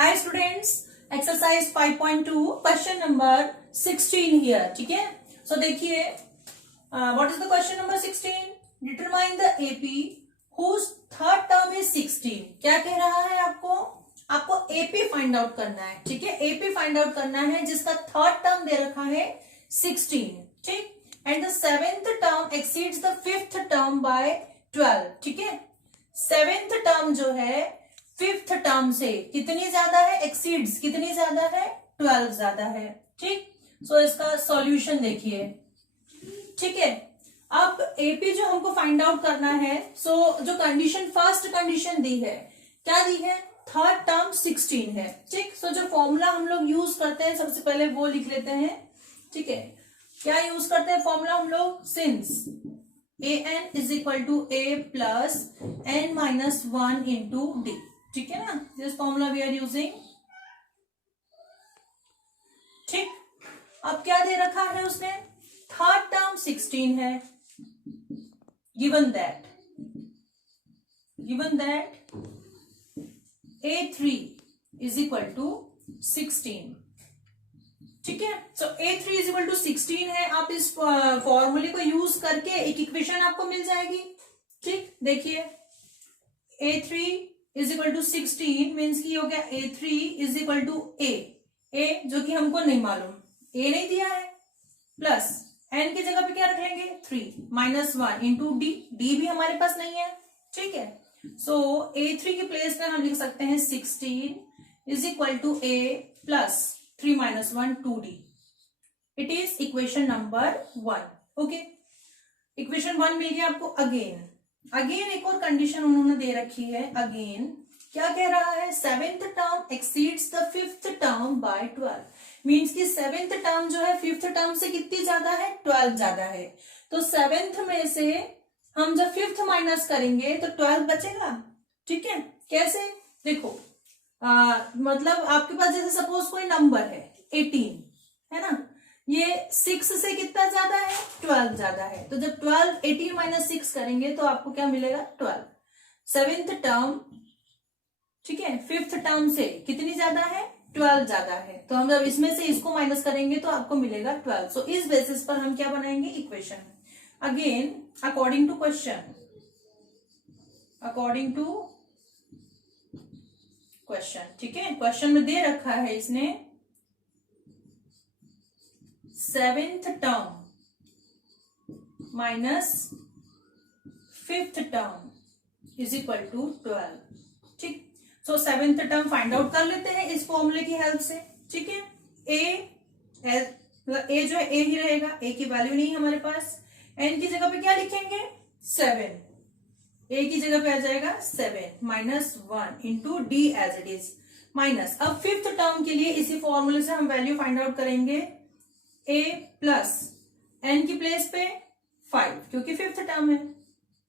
Hi students, exercise 5.2 question number 16 here. ठीक है, so देखिए, what is the question number 16. Determine the AP whose third term is 16. क्या कह रहा है आपको एपी फाइंड आउट करना है. ठीक है, एपी फाइंड आउट करना है जिसका थर्ड टर्म दे रखा है 16. ठीक, and the seventh term exceeds the fifth term by 12. ठीक है, सेवेंथ टर्म जो है फिफ्थ टर्म से कितनी ज्यादा है, एक्सीड्स कितनी ज्यादा है, 12 ज्यादा है. ठीक, सो इसका सॉल्यूशन देखिए. ठीक है, अब एपी जो हमको फाइंड आउट करना है, सो जो कंडीशन फर्स्ट कंडीशन दी है, क्या दी है, थर्ड टर्म 16 है. ठीक, सो जो फॉर्मूला हम लोग यूज करते हैं सबसे पहले वो लिख लेते हैं. ठीक है, क्या यूज करते हैं फॉर्मूला हम लोग, since an is equal to a plus n minus 1 into D. ठीक है ना, this formula we are using. ठीक, अब क्या दे रखा है उसने, थर्ड टर्म 16 है. Given that a3 is equal to 16. ठीक है, सो a3 इज इक्वल टू 16 है. आप इस फॉर्मूले को यूज करके एक इक्वेशन आपको मिल जाएगी. ठीक, देखिए, a3 is equal to 16 means की हो गया a3 is equal to a जो कि हमको नहीं मालूम, a नहीं दिया है, प्लस n की जगह पे क्या रख लेंगे 3 माइनस 1 इंटू डी. डी भी हमारे पास नहीं है. ठीक है, सो a3 की प्लेस पे हम लिख सकते हैं 16 is equal to a plus 3 minus 1 2d. It is equation number 1. Okay, equation 1 मिल गया आपको. अगेन एक और कंडीशन उन्होंने दे रखी है. अगेन क्या कह रहा है, seventh term exceeds the fifth term by 12. Means की सेवेंथ टर्म जो है फिफ्थ टर्म से कितनी ज्यादा है, 12 ज्यादा है. तो सेवेंथ में से हम जब फिफ्थ माइनस करेंगे तो 12 बचेगा. ठीक है, कैसे, देखो, मतलब आपके पास जैसे सपोज कोई नंबर है 18 है ना, ये 6 से कितना ज्यादा है, 12 ज्यादा है. तो जब 12 18 माइनस 6 करेंगे तो आपको क्या मिलेगा, 12. सेवेंथ टर्म, ठीक है, फिफ्थ टर्म से कितनी ज्यादा है, 12 ज्यादा है. तो हम जब इसमें से इसको माइनस करेंगे तो आपको मिलेगा 12. सो इस बेसिस पर हम क्या बनाएंगे, equation. Again according to question, ठीक है, क्वेश्चन में दे रखा है इसने seventh term minus fifth term is equal to 12. ठीक, so seventh term find out कर लेते हैं इस फॉर्मूले की हेल्प से. ठीक है, ए जो है ए ही रहेगा, ए की वैल्यू नहीं हमारे पास. एन की जगह पे क्या लिखेंगे, 7. ए की जगह पे आ जाएगा 7 minus 1 into D as it is minus. अब फिफ्थ टर्म के लिए इसी फॉर्मूले से हम वैल्यू फाइंड आउट करेंगे. ए प्लस एन की प्लेस पे 5 क्योंकि फिफ्थ टर्म है,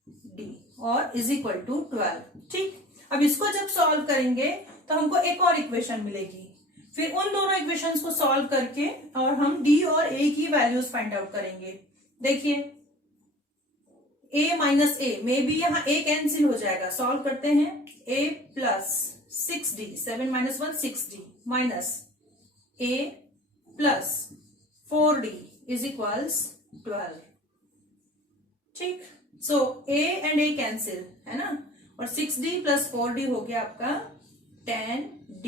डी और इज इक्वल टू 12. ठीक, अब इसको जब सॉल्व करेंगे तो हमको एक और इक्वेशन मिलेगी. फिर उन दोनों इक्वेशंस को सॉल्व करके और हम डी और ए की वैल्यूज फाइंड आउट करेंगे. देखिए, a माइनस ए में भी यहाँ a कैंसिल हो जाएगा. सॉल्व करते हैं, a plus 6d 7 minus 1 6d minus a plus 4d is equals 12. ठीक, सो a एंड a कैंसिल है ना, और 6d प्लस 4d हो गया आपका 10d.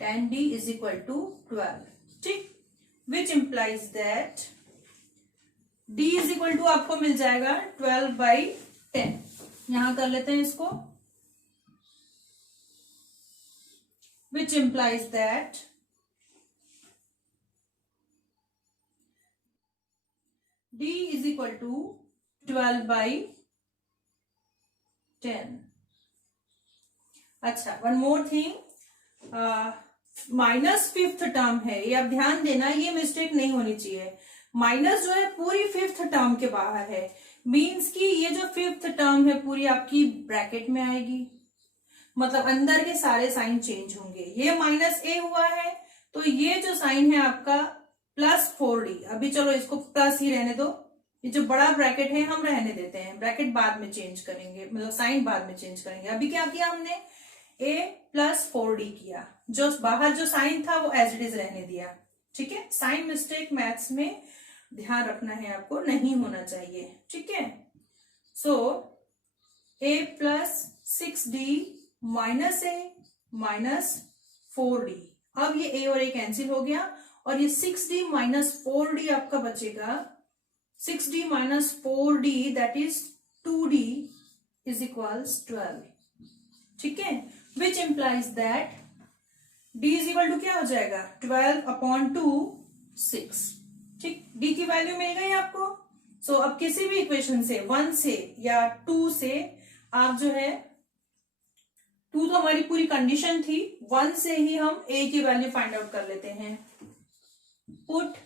10d is equal to 12. ठीक, which implies that d is equal to आपको मिल जाएगा 12/10. यहां कर लेते हैं इसको, which implies that d is equal to 12/10. अच्छा, one more thing, minus fifth term है, ये आप ध्यान देना, ये मिस्टेक नहीं होनी चाहिए. माइनस जो है पूरी फिफ्थ टर्म के बाहर है. मीन्स कि ये जो फिफ्थ टर्म है पूरी आपकी ब्रैकेट में आएगी, मतलब अंदर के सारे साइन चेंज होंगे. ये माइनस ए हुआ है तो ये जो साइन है आपका प्लस 4d. अभी चलो इसको प्लस ही रहने दो, ये जो बड़ा ब्रैकेट है हम रहने देते हैं, ब्रैकेट बाद में चेंज करेंगे, मतलब साइन बाद में चेंज करेंगे. अभी क्या किया हमने, a प्लस 4d किया, जो बाहर जो साइन था वो एज इट इज रहने दिया। ठीक है, साइन मिस्टेक मैथ्स में ध्यान रखना है आपको, नहीं होना चाहिए। ठीक है, so a plus 6d minus a minus 4d, अब ये a और a कैंसिल हो गया और ये 6d माइनस 4d आपका बचेगा। 6d minus 4d that is 2d is equals 12। ठीक है, which implies that d is equal to क्या हो जाएगा 12 अपॉन 2 6। ठीक, d की वैल्यू मिल गई आपको। सो अब किसी भी इक्वेशन से 1 से या 2 से आप जो है 2 तो हमारी पूरी कंडीशन थी, 1 से ही हम a की वैल्यू फाइंड आउट कर लेते हैं। Put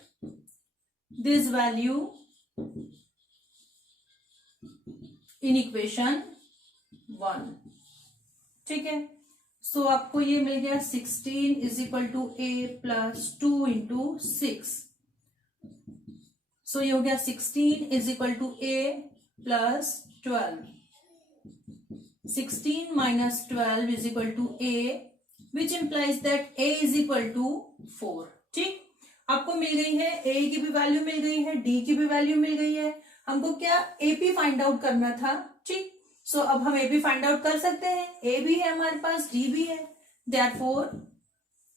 this value in equation 1। ठीक है, सो आपको ये मिल गया 16 is equal to a plus 2 into 6। So ये हो गया 16 is equal to a plus 12। 16 minus 12 is equal to a, which implies that a is equal to 4। ठीक, आपको मिल गई है a की भी वैल्यू मिल गई है, d की भी वैल्यू मिल गई है, हमको क्या AP फाइंड आउट करना था। ठीक, सो अब हम AP फाइंड आउट कर सकते हैं, a भी है हमारे पास, d भी है, देयरफॉर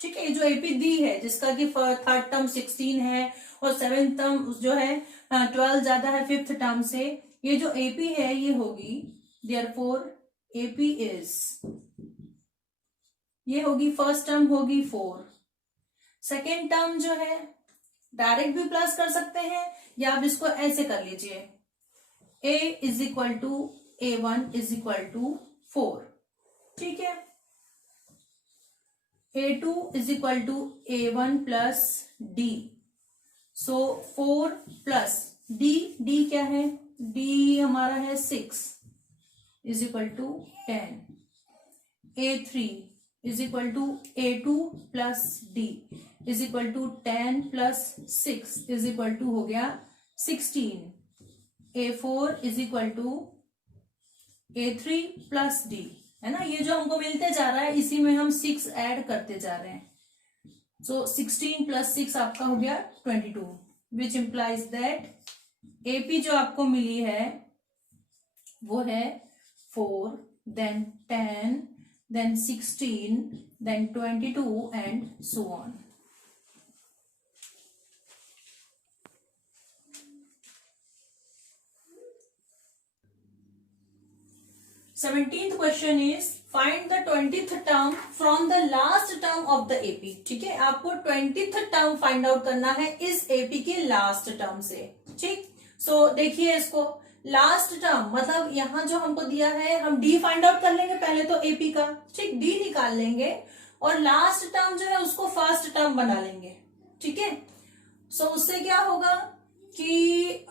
ठीक है, जो AP दी है जिसका कि थर्ड टर्म 16 है और सेवेंथ टर्म जो है 12 ज्यादा है फिफ्थ टर्म से, ये जो AP है ये होगी, देयरफॉर AP इज, ये होगी फर्स्ट टर्म होगी 4। सेकेंड टर्म जो है डायरेक्ट भी प्लस कर सकते हैं या आप इसको ऐसे कर लीजिए, a is equal to a1 is equal to 4। ठीक है, a2 is equal to a1 plus d, so 4 plus d क्या है, d हमारा है 6 is equal to 10। a3 is equal to a2 plus d is equal to 10 plus 6 is equal to हो गया 16। a4 is equal to a3 plus d, है ना, ये जो हमको मिलते जा रहा है इसी में हम 6 ऐड करते जा रहे हैं। सो 16 प्लस 6 आपका हो गया 22, विच इंप्लाइज दैट AP जो आपको मिली है वो है 4, then 10, then 16, then 22 and so on. Seventeenth question is find the 20th term from the last term of the AP। ठीक है, आपको 20th term फाइंड आउट करना है इस AP के लास्ट टर्म से। ठीक, सो देखिए इसको, लास्ट टर्म मतलब यहां जो हमको दिया है हम d फाइंड आउट कर लेंगे पहले तो AP का। ठीक, d निकाल लेंगे और लास्ट टर्म जो है उसको फर्स्ट टर्म बना लेंगे। ठीक है, सो उससे क्या होगा कि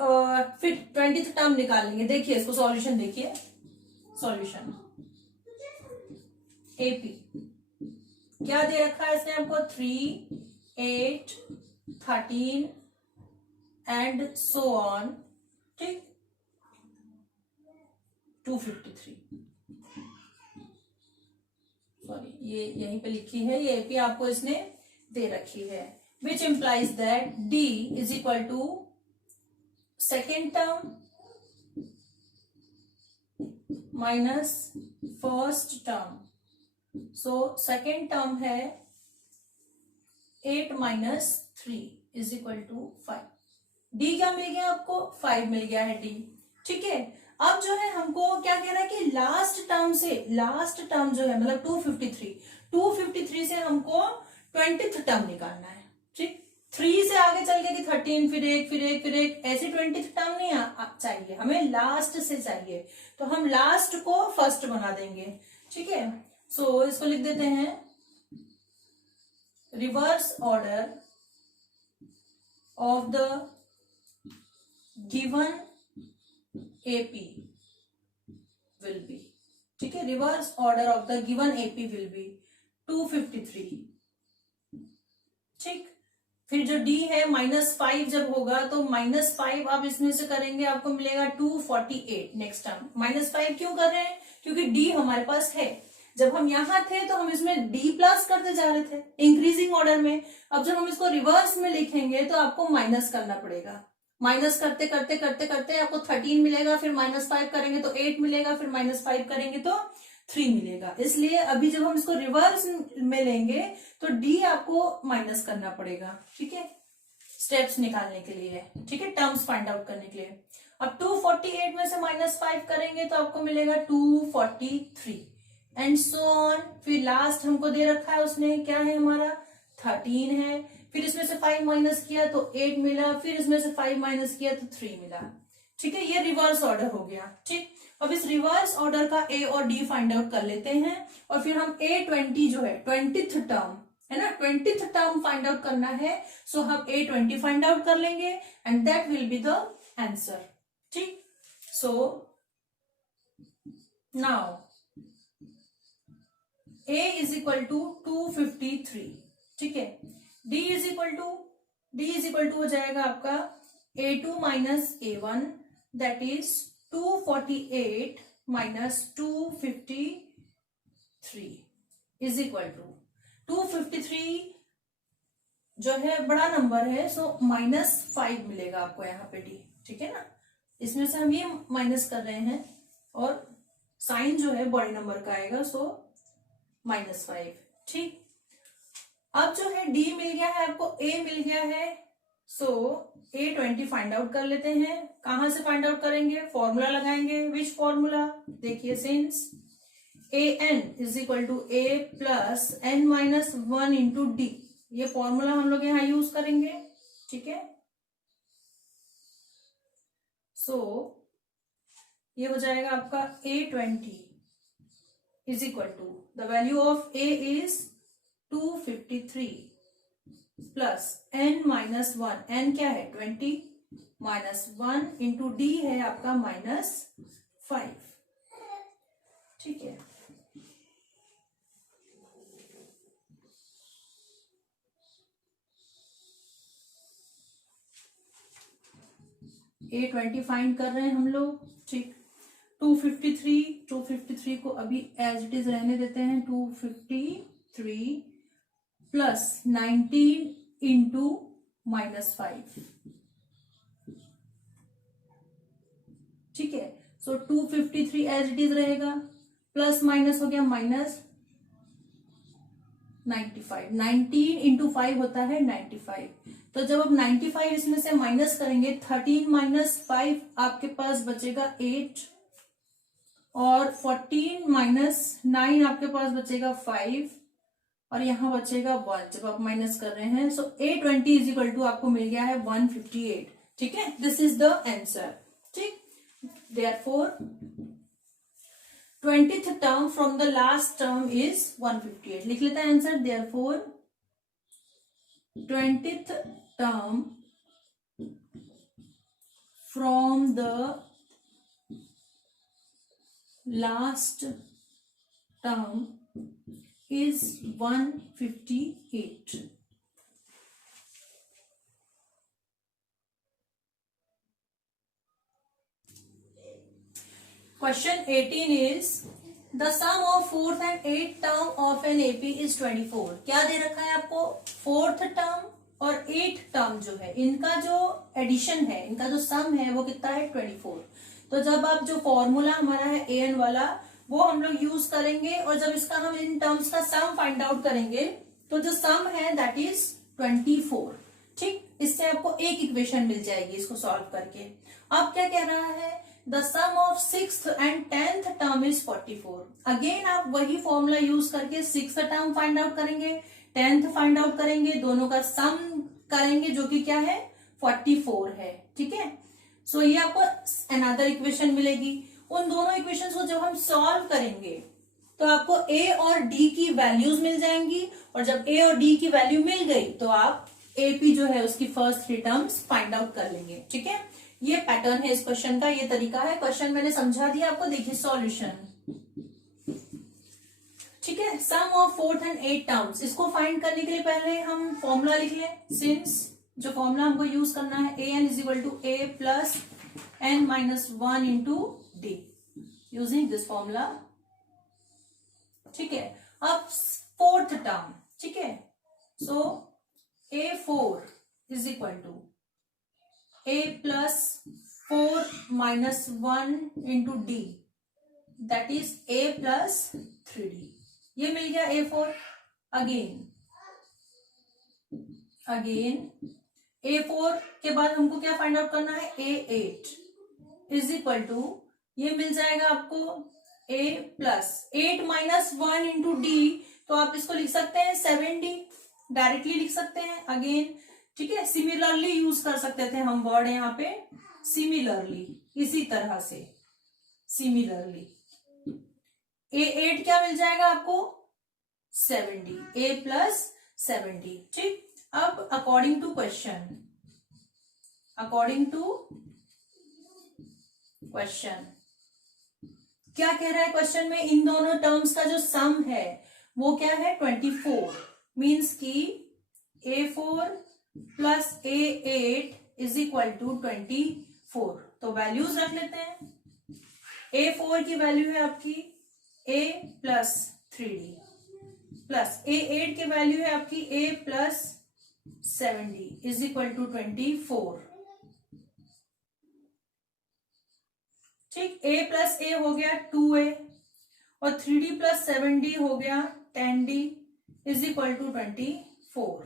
फिर 20th टर्म निकाल लेंगे। देखिए इसको सॉल्यूशन देखिए, सॉल्यूशन AP क्या दे रखा है इसने हमको 3, 8, 13 एंड सो ऑन। ठीक, 253, सॉरी ये यहीं पे लिखी है, ये AP आपको इसने दे रखी है, which implies that D is equal to second term minus first term. So second term है 8 minus 3 is equal to 5। D क्या मिल गया आपको, 5 मिल गया है D। ठीक है, अब जो है हमको क्या कह रहा है कि लास्ट टर्म से, लास्ट टर्म जो है मतलब 253 से हमको 20th टर्म निकालना है। ठीक, 3 से आगे चल के कि 13 फिर एक ऐसे 20th टर्म नहीं चाहिए हमें, लास्ट से चाहिए, तो हम लास्ट को फर्स्ट बना देंगे। ठीक है, सो इसको लिख देते हैं reverse order of the given AP will be, ठीक है, reverse order of the given AP will be 253। ठीक, फिर जो D है -5 जब होगा तो -5 आप इसमें से करेंगे आपको मिलेगा 248 नेक्स्ट टर्म। -5 क्यों कर रहे हैं, क्योंकि D हमारे पास है, जब हम यहाँ थे तो हम इसमें डी प्लस करते जा रहे थे इंक्रीजिंग ऑर्डर में। अब जब हम इसको रिवर्स में लिखेंगे तो आपको माइनस करना पड़ेगा। माइनस करते करते करते करते आपको 13 मिलेगा, फिर -5 करेंगे तो 8 मिलेगा, फिर -5 करेंगे तो 3 मिलेगा। इसलिए अभी जब हम इसको रिवर्स में लेंगे तो डी आपको माइनस करना पड़ेगा। ठीक है, स्टेप्स निकालने के लिए, ठीक है, टर्म्स फाइंड आउट करने के लिए। अब 248 में से -5 करेंगे तो आपको मिलेगा 243 एंड सो ऑन। फिर लास्ट हमको दे रखा है उसने, क्या है हमारा 13 है, फिर इसमें से 5 माइनस किया तो 8 मिला, फिर इसमें से 5 माइनस किया तो 3 मिला। ठीक है, ये रिवर्स ऑर्डर हो गया। ठीक, अब इस रिवर्स ऑर्डर का ए और डी फाइंड आउट कर लेते हैं और फिर हम A20 जो है 20th टर्म है ना, 20th टर्म फाइंड आउट करना है। सो हम A20 फाइंड आउट कर लेंगे and that will be the answer. ठीक, so now A is equal to 253। ठीक है, D इज इक्वल टू हो जाएगा आपका A2 minus A1 that is 248 minus 253 is equal to 253 जो है बड़ा नंबर है, सो -5 मिलेगा आपको यहाँ पे D। ठीक है ना, इसमें से हम ये माइनस कर रहे हैं और साइन जो है बड़े नंबर का आएगा, सो -5। ठीक, अब जो है D मिल गया है आपको, A मिल गया है, सो A20 फाइंड आउट कर लेते हैं। कहां से फाइंड आउट करेंगे, फॉर्मूला लगाएंगे। विच फॉर्मूला, देखिए since AN is equal to A plus N minus 1 into D, ये फॉर्मूला हम लोग यहाँ यूज करेंगे। ठीक है, सो ये हो जाएगा आपका A20 is equal to the value of A is 253 plus N minus 1, N क्या है 20 माइनस 1 इंटू D है आपका -5। ठीक है, A20 फाइंड कर रहे हैं हम लोग। ठीक, 253 को अभी एज इट इज रहने देते हैं। 253 प्लस 19 इंटू -5। ठीक है, सो 253 एज इट इज रहेगा, प्लस माइनस हो गया -95। 19 इंटू 5 होता है 95। तो जब आप 95 इसमें से माइनस करेंगे, 13 माइनस 5 आपके पास बचेगा 8 और 14 माइनस 9 आपके पास बचेगा 5 और यहां बचेगा 1 जब आप माइनस कर रहे हैं। सो A20 इज इक्वल टू आपको मिल गया है 158। ठीक है, दिस इज द आंसर। ठीक, therefore 20th term from the last term is 158। लिख लेते हैं answer. Therefore 20th term from the last term is 158। Question 18 is the sum of 4th and 8th term of an AP is 24। क्या दे रखा है आपको, 4th term और 8th term जो है इनका जो एडिशन है, इनका जो सम है वो कितना है 24। तो जब आप जो फॉर्मूला हमारा है AN वाला वो हम लोग यूज करेंगे और जब इसका हम इन टर्म्स का सम फाइंड आउट करेंगे तो जो सम है दैट इज 24। ठीक, इससे आपको एक इक्वेशन मिल जाएगी इसको सॉल्व करके। अब क्या कह रहा है, the sum of 6th and 10th term is 44। Again आप वही फॉर्मूला यूज करके 6th टर्म फाइंड आउट करेंगे, 10th फाइंड आउट करेंगे, दोनों का सम करेंगे जो कि क्या है 44 है। ठीक है, सो ये आपको अनदर इक्वेशन मिलेगी। उन दोनों इक्वेशंस को जब हम सॉल्व करेंगे तो आपको A और D की वैल्यूज मिल जाएंगी और जब A और D की वैल्यू मिल गई तो आप AP जो है उसकी फर्स्ट 3 टर्म्स फाइंड आउट कर लेंगे। ठीक है, ये पैटर्न है इस क्वेश्चन का, ये तरीका है। क्वेश्चन मैंने समझा दिया आपको, देखिए सॉल्यूशन। ठीक है, sum of 4th and 8th terms, इसको फाइंड करने के लिए पहले हम फॉर्मूला लिख लें। सिंस जो फॉर्मूला हमको यूज करना है AN is equal to A plus N minus 1 into D। Using this formula, ठीक है। अब फोर्थ टर्म, ठीक है, so A4 is equal to A plus 4 minus 1 into D, that is A plus 3D। ये मिल गया A4। अगेन A4 के बाद हमको क्या फाइंड आउट करना है, A8 इज इक्वल टू, ये मिल जाएगा आपको A plus 8 minus 1 into D, तो आप इसको लिख सकते हैं 7D, डायरेक्टली लिख सकते हैं अगेन, ठीक है। सिमिलरली यूज कर सकते थे हम वर्ड यहाँ पे, सिमिलरली, इसी तरह से सिमिलरली। A8 क्या मिल जाएगा आपको, 7D, A प्लस 7D, ठीक। अब अकॉर्डिंग टू क्वेश्चन, क्या कह रहा है क्वेश्चन में, इन दोनों टर्म्स का जो सम है वो क्या है, 24, मीन्स की A4 plus A8 is equal to 24। तो वैल्यूज रख लेते हैं। A4 की वैल्यू है आपकी A plus 3D, plus A8 की वैल्यू है आपकी A plus 7D is equal to 24, ठीक। A प्लस A हो गया 2A और 3D प्लस 7D हो गया 10D इज इक्वल टू 24,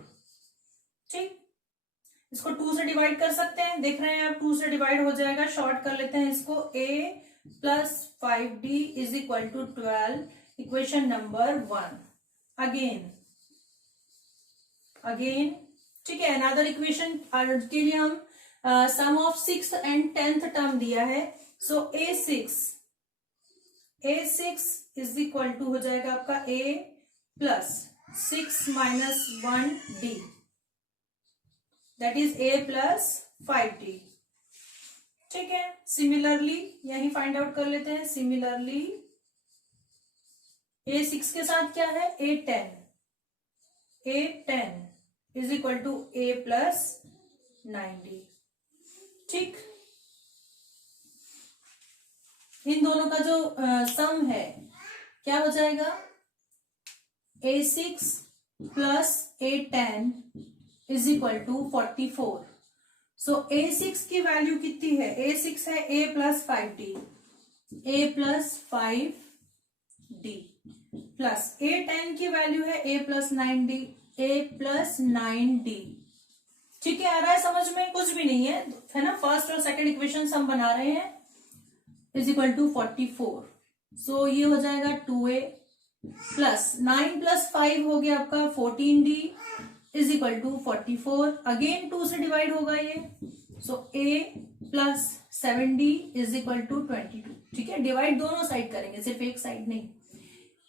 ठीक। इसको 2 से डिवाइड कर सकते हैं, देख रहे हैं आप 2 से डिवाइड हो जाएगा, शॉर्ट कर लेते हैं इसको। A plus 5D is equal to 12, equation number 1। Again ठीक है, अनदर इक्वेशन के लिए हम सम of 6th and 10th term दिया है। सो A6 इज इक्वल टू हो जाएगा आपका A plus 6 minus 1D, that is A plus 5D, ठीक है। सिमिलरली यही फाइंड आउट कर लेते हैं। सिमिलरली A6 के साथ क्या है, A10 is equal to A plus 9D, ठीक। इन दोनों का जो सम है क्या हो जाएगा, A6 plus A10 is equal to 44। So A6 की वैल्यू कितनी है, A6 है A plus 5D, A plus 5D, plus A10 की वैल्यू है A plus 9D, A plus 9D, ठीक है। आ रहा है समझ में, कुछ भी नहीं है ना। फर्स्ट और सेकंड इक्वेशन हम बना रहे हैं, इज इक्वल टू 44। सो ये हो जाएगा 2A प्लस 9 प्लस 5 हो गया आपका 14D is equal to 44। Again 2 से डिवाइड होगा ये, so A plus 7D is equal to 22, ठीक है। डिवाइड दोनों साइड करेंगे, सिर्फ एक साइड नहीं।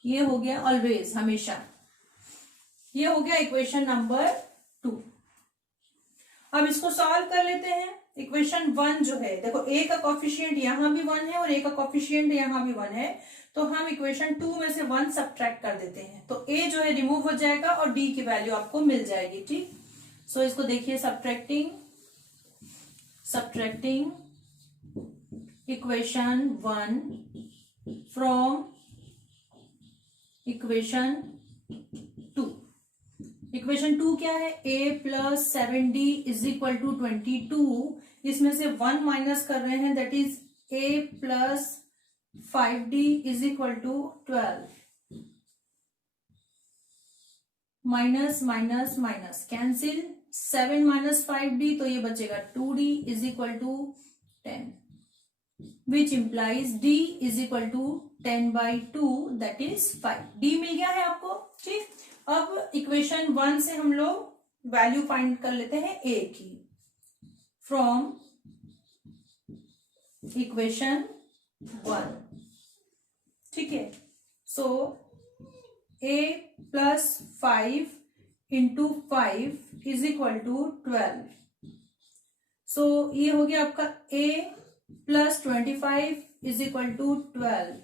ये हो गया ऑलवेज, हमेशा। ये हो गया इक्वेशन नंबर 2। अब इसको सॉल्व कर लेते हैं। इक्वेशन 1 जो है, देखो A का कॉफिशिएंट यहां भी 1 है और A का कॉफिशिएंट यहां भी 1 है, तो हम इक्वेशन 2 में से 1 सब्ट्रैक्ट कर देते हैं, तो A जो है रिमूव हो जाएगा और D की वैल्यू आपको मिल जाएगी, ठीक। सो इसको देखिए, subtracting equation 1 from equation 2। Equation 2 क्या है, A plus 7D is equal to 22, इसमें से 1 माइनस कर रहे हैं, that is A plus 5D is equal to 12, minus minus minus cancel, 7 minus 5D तो ये बचेगा 2D is equal to 10, which implies D is equal to 10/2, that is 5। D मिल गया है आपको, ठीक। अब इक्वेशन 1 से हम लोग वैल्यू फाइंड कर लेते हैं A की, फ्रॉम इक्वेशन 1, ठीक है। So A plus 5 into 5 is equal to 12। So ये हो गया आपका A plus 25 is equal to 12।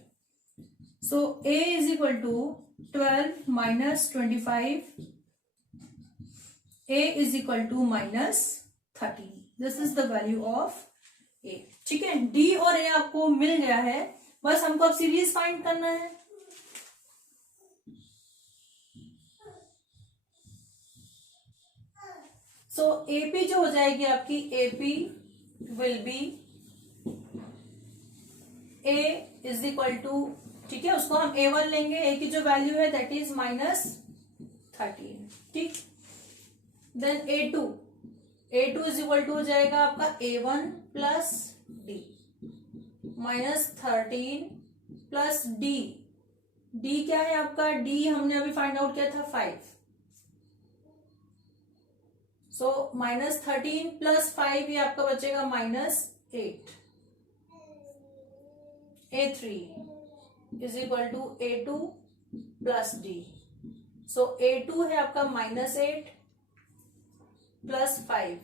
So A is equal to 12 minus 25, A is equal to minus 13। This is the value of A, ठीक है। D और A आपको मिल गया है, बस हमको अब सीरीज फाइंड करना है। सो एपी जो हो जाएगी आपकी, AP will be A is equal to, ठीक है, उसको हम A1 लेंगे, ए की जो वैल्यू है दैट इज -13, ठीक। Then A2 is equal to हो जाएगा आपका A1 plus D, -13 plus D, D क्या है आपका, डी हमने अभी फाइंड आउट किया था 5, सो -13 प्लस 5 ये आपका बचेगा -8, A3 is equal to A2 plus D, so A2 है आपका -8 प्लस 5,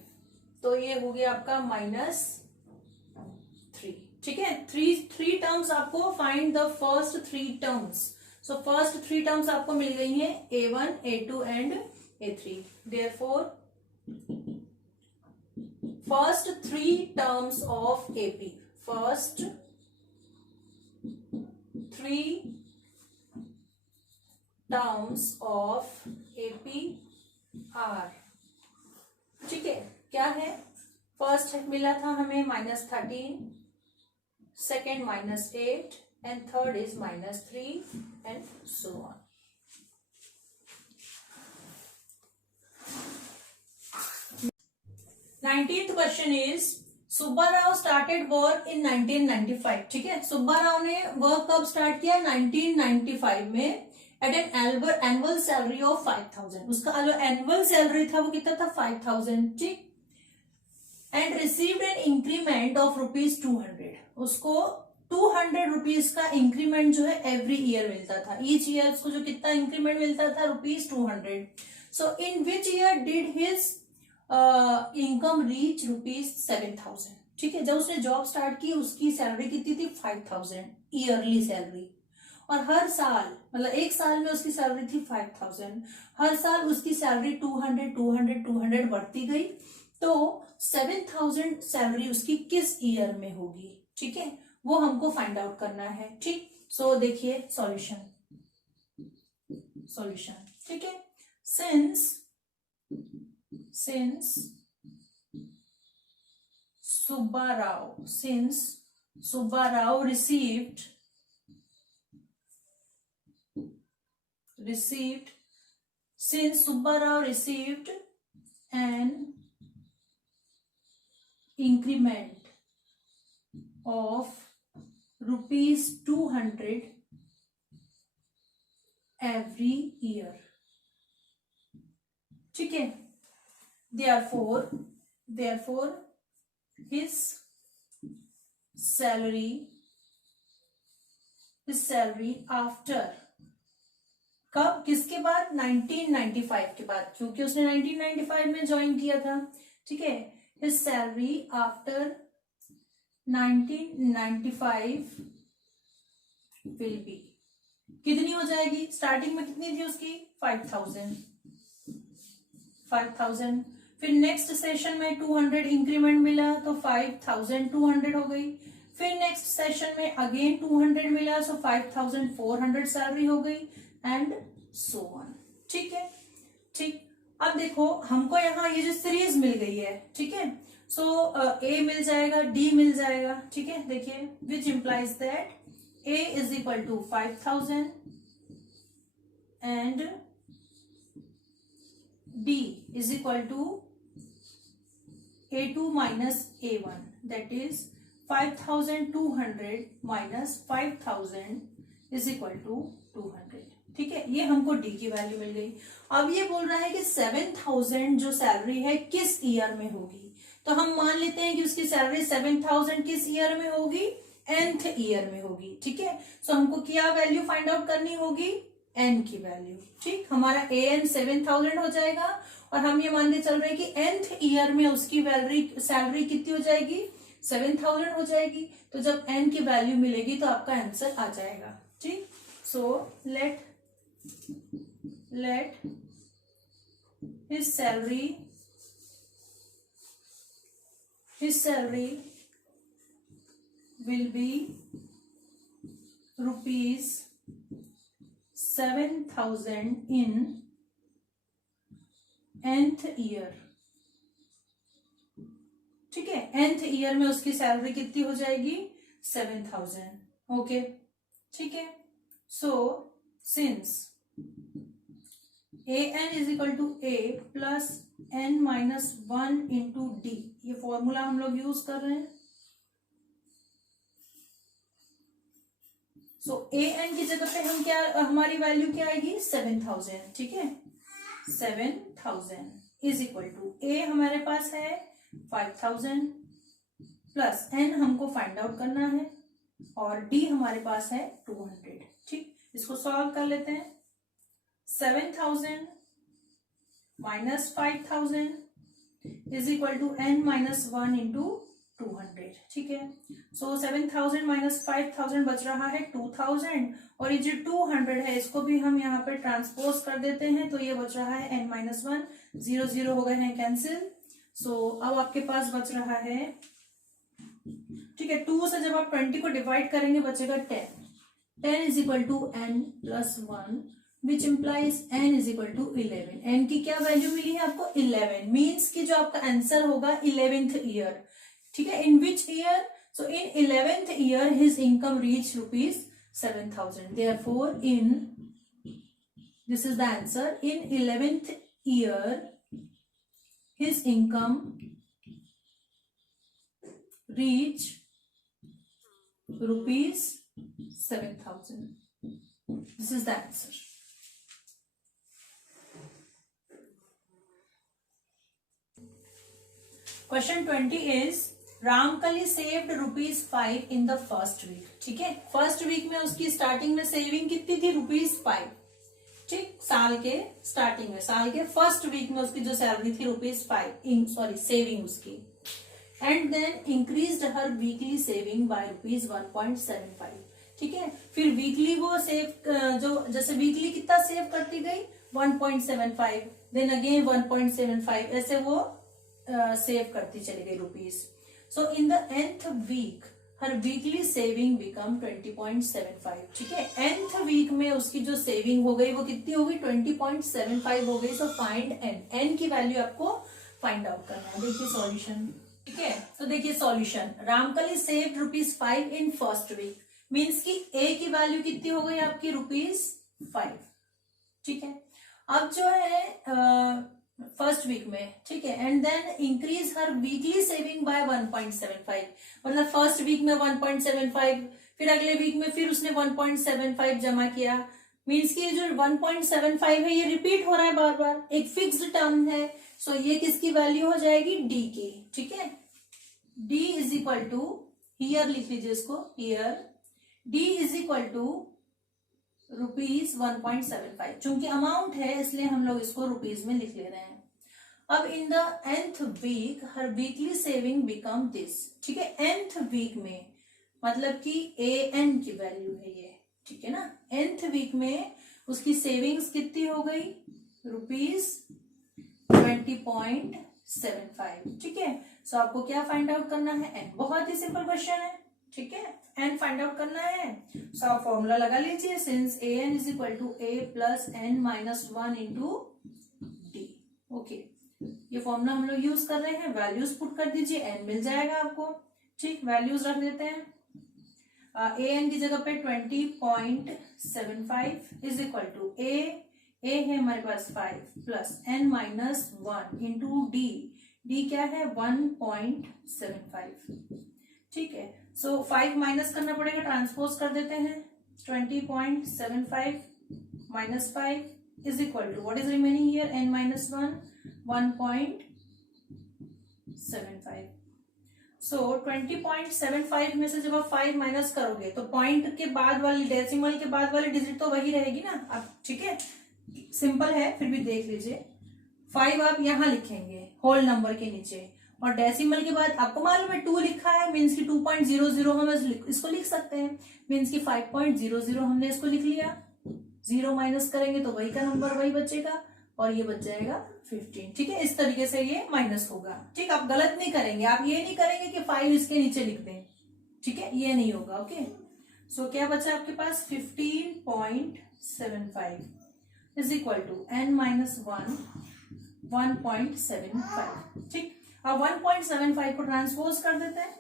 तो ये हो गया आपका -3, ठीक है। थ्री टर्म्स आपको find the first 3 terms, so first 3 terms आपको मिल गई हैं A1, A2 and A3, therefore first 3 terms of AP, first 3 terms of AP are, ठीक है, क्या है, फर्स्ट मिला था हमें -13, second -8 and third is -3 and so on. Nineteenth question is Subbarao started work in 1995, ठीक है, सुब्बाराव ने वर्क कब स्टार्ट किया, 1995 में, at an annual salary of 5000, उसका जो एनुअल सैलरी था वो कितना था 5000, ठीक, and received an increment of ₹200, उसको 200 रुपीज का इंक्रीमेंट जो है एवरी ईयर मिलता था, ईच ईयर उसको जो कितना इंक्रीमेंट मिलता था ₹200, so in which year did his income reach ₹7000, ठीक है, जब उसने जॉब स्टार्ट की उसकी सैलरी कितनी थी 5000 ईयरली सैलरी, और हर साल मतलब एक साल में उसकी सैलरी थी 5000, हर साल उसकी सैलरी 200 बढ़ती गई, तो 7000 सैलरी उसकी किस ईयर में होगी, ठीक है, वो हमको फाइंड आउट करना है, ठीक। सो देखिए सॉल्यूशन, ठीक है, since Subbarao received an increment of ₹200 every year, ठीक है, therefore his salary after, कब, किसके बाद, 1995 के बाद, क्योंकि उसने 1995 में ज्वाइन किया था, ठीक है, his salary after 1995 will be, कितनी हो जाएगी, स्टार्टिंग में कितनी थी उसकी 5000, फिर नेक्स्ट सेशन में 200 इंक्रीमेंट मिला तो 5200 हो गई, फिर नेक्स्ट सेशन में अगेन 200 मिला सो 5400 सैलरी हो गई एंड सो ऑन, ठीक है, ठीक। अब देखो हमको यहाँ ये जो सीरीज मिल गई है, ठीक है, सो ए मिल जाएगा, डी मिल जाएगा, ठीक है, देखिए which implies that A is equal to 5000 and D is equal to A2 minus A1, that is 5200 minus 5000 is equal to 200, ठीक है, ये हमको D की वैल्यू मिल गई। अब ये बोल रहा है कि 7000 जो सैलरी है किस ईयर में होगी, तो हम मान लेते हैं कि उसकी सैलरी 7000 किस ईयर में होगी, nth ईयर में होगी, ठीक है, सो हमको क्या वैल्यू फाइंड आउट करनी होगी, n की वैल्यू, ठीक, हमारा an 7000 हो जाएगा, और हम ये मान के चल रहे हैं कि nth ईयर में उसकी सैलरी कितनी हो जाएगी 7000 हो जाएगी, तो जब n की वैल्यू मिलेगी तो आपका आंसर आ जाएगा, ठीक। So let his salary will be ₹7000 in nth year, ठीक है। nth ईयर में उसकी सैलरी कितनी हो जाएगी 7,000। ओके, ठीक है। So since an is equal to a plus n minus 1 into D, ये फॉर्मूला हम लोग यूज कर रहे हैं। सो an की जगह पे हम क्या, हमारी वैल्यू क्या आएगी 7,000, ठीक है। 7,000 इज इक्वल टू a हमारे पास है 5,000 प्लस n हमको फाइंड आउट करना है और d हमारे पास है 200। ठीक, इसको सॉल्व कर लेते हैं। 7,000 minus 5,000 is equal to n minus 1 into 200। ठीक है। सो 7,000 माइनस 5,000 बच रहा है 2,000 और ये जो 200 है इसको भी हम यहाँ पे ट्रांसपोज कर देते हैं, तो ये बच रहा है n माइनस 1, 0 0 हो गए हैं कैंसिल। सो अब आपके पास बच रहा है, ठीक है, 2 से जब आप 20 को डिवाइड करेंगे बचेगा 10 is equal to n plus 1 which implies n is equal to 11। n की क्या वैल्यू मिली है आपको 11, मीन्स कि जो आपका आंसर होगा 11th ईयर। ठीक है, in which year, so in 11th year his income reach ₹7,000। Therefore in, this is the answer, in 11th year his income reach ₹7,000। This is the answer. Question 20 is Ramkali saved ₹5 in the first week। ठीक है, first week में उसकी starting में saving कितनी थी ₹5। ठीक, साल के स्टार्टिंग में, साल के फर्स्ट वीक में उसकी जो सैलरी थी ₹5, सॉरी सेविंग उसकी, and then increased her weekly saving by ₹1.75। ठीक है, फिर वीकली वो सेव, जो जैसे वीकली कितना सेव करती गई 1.75, देन अगेन 1.75, ऐसे वो सेव करती चली गई rupees. So in the nth week her weekly saving become 20.75। ठीक है, nth वीक में उसकी जो सेविंग हो गई वो कितनी हो गई 20.75 हो गई। सो फाइंड n की वैल्यू आपको फाइंड आउट करना है। देखिए सॉल्यूशन, ठीक है, तो देखिए solution, Ramkali saved ₹5 in first week, means की a की वैल्यू कितनी हो गई आपकी ₹5। ठीक है, अब जो है फर्स्ट वीक में, ठीक है, and then increase her weekly saving by 1.75, मतलब फर्स्ट वीक में 1.75, फिर अगले वीक में फिर उसने 1.75 जमा किया, मीन्स की जो 1.75 है ये रिपीट हो रहा है बार बार, एक फिक्स्ड टर्म है। सो ये किसकी वैल्यू हो जाएगी d की। ठीक है, d is equal to, here लिख लीजिए इसको, here d is equal to ₹1.75, चूंकि अमाउंट है इसलिए हम लोग इसको रुपीज में लिख ले रहे हैं। अब in the nth week her weekly saving become this. ठीक है, nth वीक में मतलब कि an की वैल्यू है ये, ठीक है ना। nth वीक में उसकी सेविंग्स कितनी हो गई ₹20.75। ठीक है, सो आपको क्या फाइंड आउट करना है n, बहुत ही सिंपल क्वेश्चन है। ठीक है, n फाइंड आउट करना है। सो आप फॉर्मूला लगा लीजिए, since an is equal to a plus n minus 1 into d. Okay, ये फॉर्मूला हम लोग यूज कर रहे हैं, वैल्यूज पुट कर दीजिए, n मिल जाएगा आपको। ठीक, वैल्यूज रख देते हैं, an की जगह पे 20.75 इज इक्वल टू a है हमारे पास 5 plus n minus 1 into D क्या है 1.75। ठीक है, सो 5 माइनस करना पड़ेगा, ट्रांसपोज कर देते हैं, 20.75 minus 5 is equal to what is remaining here n minus 1, 1.75। So 20.75 में से जब आप 5 माइनस करोगे तो पॉइंट के बाद वाली, डेसिमल के बाद वाली डिजिट तो वही रहेगी ना अब। ठीक है, सिंपल है, फिर भी देख लीजिए, 5 आप यहां लिखेंगे होल नंबर के नीचे, और डेसिमल के बाद आपको मालूम है 2 लिखा है, मीन्स की 2.00 हम इसको लिख सकते हैं, मीन्स की 5.00 हमने इसको लिख लिया। 0 माइनस करेंगे तो वही का नंबर वही बचेगा, और ये बच जाएगा 15। ठीक है, इस तरीके से ये माइनस होगा। ठीक, आप गलत नहीं करेंगे, आप ये नहीं करेंगे कि 5 इसके नीचे लिख दें। ठीक है, ये नहीं होगा। ओके, सो क्या बचा आपके पास 15.75 is equal to n minus 1, 1.75। ठीक, अब 1.75 को ट्रांसपोज कर देते हैं,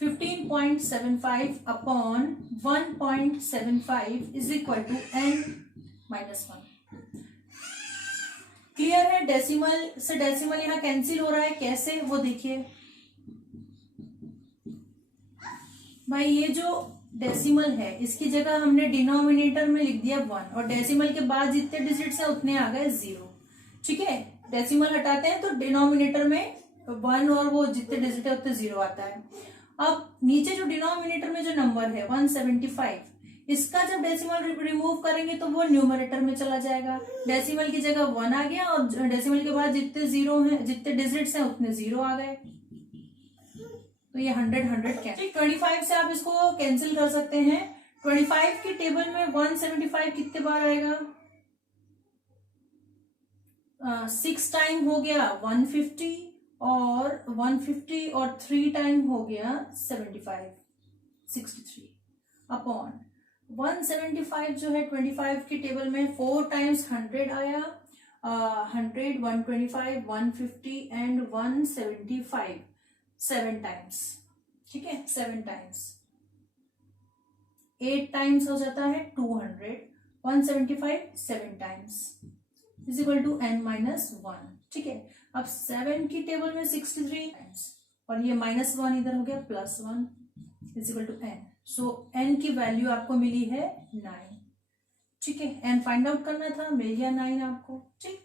15.75 upon 1.75 is equal to n-1। Clear है? डेसिमल से डेसिमल यहाँ कैंसिल हो रहा है, कैसे वो देखिए भाई। ये जो डेसिमल है इसकी जगह हमने डिनोमिनेटर में लिख दिया 1 और डेसिमल के बाद जितने डिजिट्स है उतने आ गए 0। ठीक है, डेसिमल हटाते हैं तो डिनोमिनेटर में 1 और वो जितने डिजिट है उतने 0 आता है। अब नीचे जो डिनोमिनेटर में जो नंबर है 175, इसका जब डेसिमल रिमूव करेंगे तो वो न्यूमरेटर में चला जाएगा। डेसिमल की जगह 1 आ गया और डेसिमल के बाद जितने 0 हैं, जितने डिजिट्स हैं उतने 0 आ गए। तो ये 100 कैंसिल। 25 से आप इसको कैंसिल कर सकते हैं। 25 की टेबल में 175 कितने बार आएगा? 6 टाइम हो गया 150 और 150 और 3 टाइम हो गया 75, 63 अपॉन 175 जो है 25 की टेबल में 4 टाइम्स 100 आया, 100, 125, 150 एंड 175 7 टाइम्स। ठीक है, 7 टाइम्स, 8 टाइम्स हो जाता है 200, 175 7 times is equal to n-1। ठीक है, अब 7 की टेबल में 63 टाइम्स और ये -1 इधर हो गया +1 is equal to n। So n की वैल्यू आपको मिली है 9। ठीक है, n फाइंड आउट करना था, मिल गया 9 आपको। ठीक।